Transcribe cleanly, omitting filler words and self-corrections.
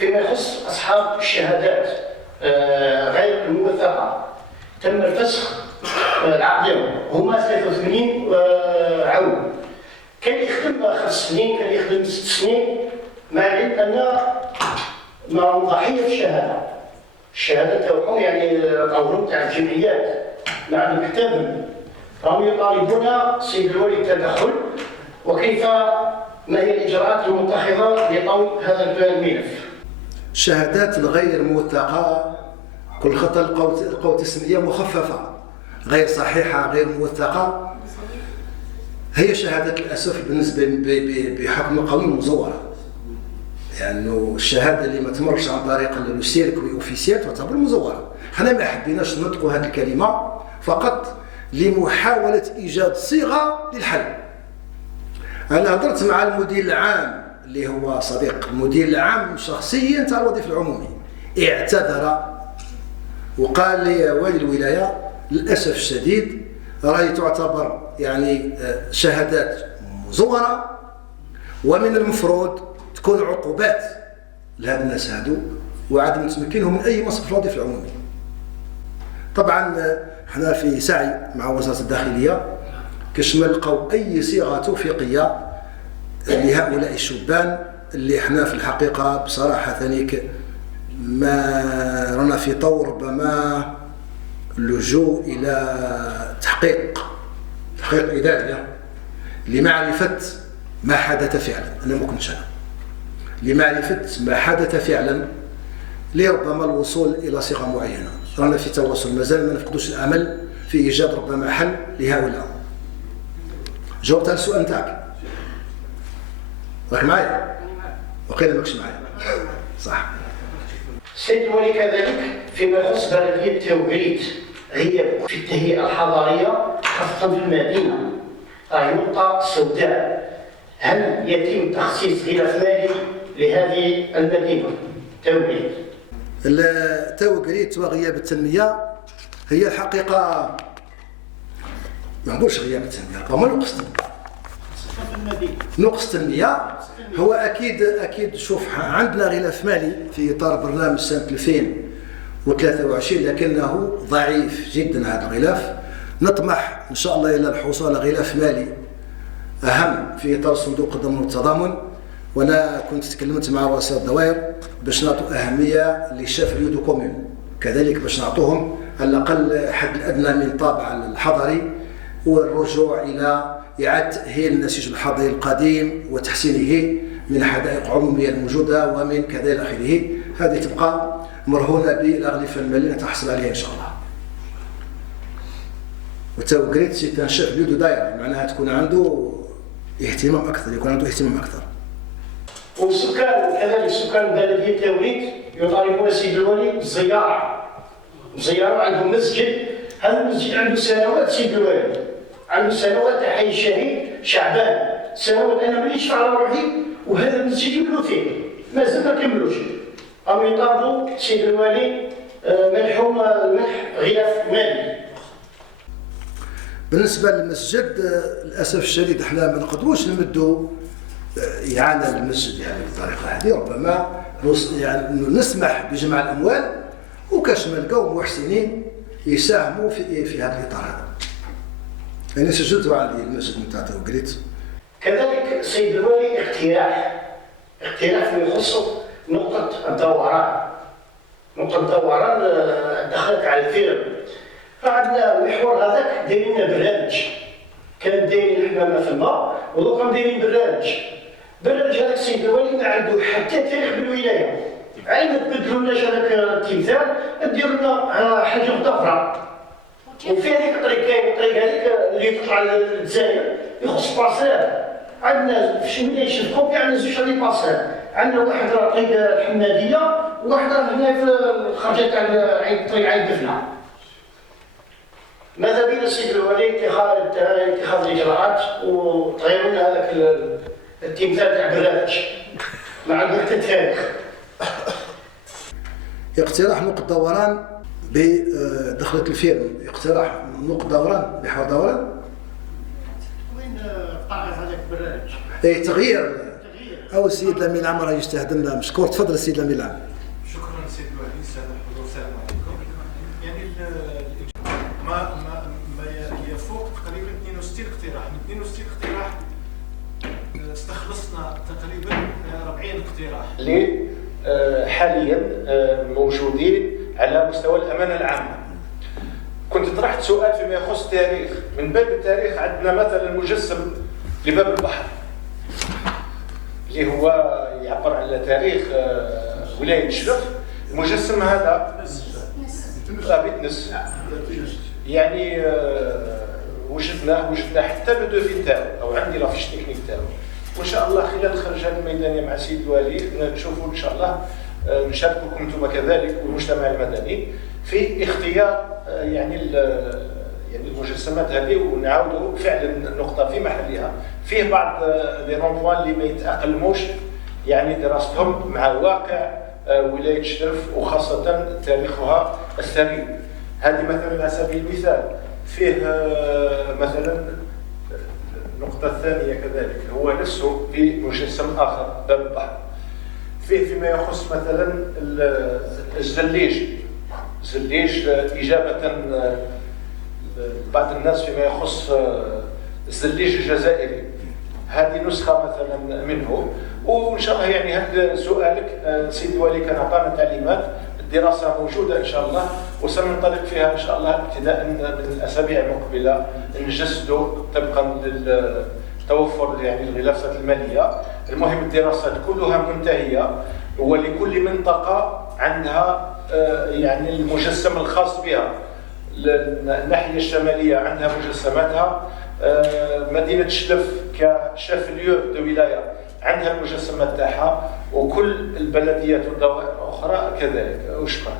فيما يخص أصحاب الشهادات غير الموثقة تم الفسخ العقد ديالهم، هما 83 عام. كان يخدم 5 سنين، كان يخدم 6 سنين، مع العلم أن معهم ضحية في الشهادة تاعهم، يعني القانون تاع الجمعيات ما عندهم حتى راهم يطالبون السيد الولي بالتدخل، وكيف ما هي الإجراءات المتخذة لطوي هذا الملف. الشهادات الغير موثقة كل خطأ لقوا تسمية مخففة غير صحيحة غير موثقة، هي شهادات للأسف بالنسبة بحكم القانون مزورة، يعني الشهادة اللي ما تمرش عن طريق السيركوي اوفيسيال تعتبر مزورة. حنا ما حبيناش نطلقوا هذه الكلمة فقط لمحاولة إيجاد صيغة للحل. أنا هضرت مع المدير العام اللي هو صديق المدير العام شخصيا تاع الوظيفة العمومي، اعتذر وقال لي يا والي الولاية للأسف الشديد راهي تعتبر يعني شهادات مزورة، ومن المفروض تكون عقوبات لهذا الناس هادو وعدم تمكينهم من أي منصب في الوظيفة العمومي. طبعا احنا في سعي مع وزارة الداخلية كاش ما لقاو أي صيغة توفيقية لهؤلاء الشبان اللي احنا في الحقيقة بصراحة ثانيك ما رانا في طور ربما اللجوء إلى تحقيق إداري لمعرفة ما حدث فعلا. أنا ما كنتش أنا لمعرفة ما حدث فعلا لربما الوصول إلى صيغة معينة. رانا في تواصل، مازال ما نفقدوش الأمل في إيجاد ربما حل لهؤلاء. جاوبت على السؤال نتاعك؟ راك معايا؟ وقيل ماكش معايا. صح. السيد الولي كذلك فيما يخص بلدية تاوغريت، هي في التهيئة الحضارية خاصة في المدينة، راهي نقطة سوداء. هل يتم تخصيص غلاف مالي لهذه المدينة تاوغريت؟ تاوغريت وغياب التنمية هي الحقيقة ما نقولش غياب التنمية، هما نقص نقص التنمية. هو أكيد شوف عندنا غلاف مالي في إطار برنامج سنة 2023 لكنه ضعيف جدا هذا الغلاف. نطمح إن شاء الله إلى الحصول على غلاف مالي أهم في إطار صندوق الضمان والتضامن، وأنا كنت تكلمت مع رؤساء الدوائر باش نعطوا أهمية للشاف اليودو كومون، كذلك باش نعطوهم على الأقل الحد الأدنى من طابع الحضري والرجوع إلى إعادة تأهيل النسيج الحضري القديم وتحسينه من حدائق عمومية الموجودة ومن كذا إلى آخره. هذه تبقى مرهونة بالأغلفة المالية تحصل عليها إن شاء الله. وتاوغريت تنشأ اليودو دايرة، معناها تكون عنده اهتمام أكثر، يكون عنده اهتمام أكثر. والسكان كذلك سكان بلدية تاوغريت يطالبون السيد الولي بالزيارة. عندهم مسجد، هذا المسجد عنده سنوات سيد الولي، عنده سنوات حي الشهيد شعبان، سنوات انا مانيش على روحي وهذا المسجد يبنوا فيه مازال ما كملوش. راهم يطالبوا السيد الولي منح غلاف مالي. بالنسبه للمسجد للاسف الشديد احنا ما نقدروش نمدوا إعانة للمسجد يعني بالطريقه هذه، ربما يعني نسمح بجمع الاموال وكاش ما نلقاو محسنين يساهموا في هذا الاطار هذا. يعني سجلت على المسجد نتاع تاوغريت. كذلك السيد الولي اقتراح فيما يخص نقطة الدوران دخلت على الفيلم. فعندنا المحور هذاك دايرين برنامج، كان دايرين الحمامة في الماء ودوكا دايرين برنامج هذاك السيد الولي ما عنده حتى تاريخ بالولاية. عين ما تبدلوا لناش هذاك التمثال ديروا لنا حاجة مضافرة. وفي هذيك الطريق كاين الطريق هذيك اللي تطلع للجزائر يخص باسال. عندنا في شمالية شفكوبي عندنا زوج هذي باسال، عندنا واحد راه طريق الحمادية وواحد راه هنا في الخرجة تاع طريق عين دفنة. ماذا بينا السيد الولي اتخاذ الإجراءات وتغيروا لنا هذاك التمثال تاع برنامج ما عنده حتى تاريخ. اقتراح نقطة دوران بدخلة الفيلم، اقتراح نقطة دوران بحور دوران. وين قاعد هذاك البرنامج؟ اي تغيير او السيد لمين العام راه يستهدم مشكور. تفضل السيد لمين العام. شكرا سيد الوالي. الساده الحضور السلام عليكم. يعني ما يفوق تقريبا 62 اقتراح. من 62 اقتراح استخلصنا تقريبا 40 اقتراح اللي حاليا موجودين على مستوى الامانه العامه. كنت طرحت سؤال فيما يخص التاريخ. من باب التاريخ عندنا مثلا مجسم لباب البحر اللي هو يعبر على تاريخ ولايه شلف. المجسم هذا بتنس يعني وجدنا حتى لو دوفي تاعو او عندي لا فيش تكنيك تاعو. وان شاء الله خلال الخرجات الميدانيه مع السيد الوالي نشوفوا ان شاء الله نشارككم انتم كذلك والمجتمع المدني في اختيار يعني المجسمات هذه، ونعاودوا فعلا نقطه في محلها. فيه بعض لي رومبوان اللي ما يتاقلموش يعني دراستهم مع واقع ولايه شلف وخاصه تاريخها الثري. هذه مثلا على سبيل المثال فيه مثلا النقطة الثانية كذلك هو نفسه في مجسم آخر باب البحر. فيه فيما يخص مثلا الزليج إجابة بعض الناس فيما يخص الزليج الجزائري. هذه نسخة مثلا منه. وإن شاء الله يعني هذا سؤالك سيدي الوالي كان أعطانا تعليمات. الدراسة موجودة إن شاء الله وسننطلق فيها إن شاء الله ابتداء من الأسابيع المقبلة نجسدوا طبقا للتوفر يعني الغلافات المالية. المهم الدراسات كلها منتهية ولكل منطقة عندها يعني المجسم الخاص بها. الناحية الشمالية عندها مجسماتها، مدينة شلف كشاف ليو دو ولاية عندها المجسمات تاعها، وكل البلديات والدوائر الأخرى كذلك. وشكرا.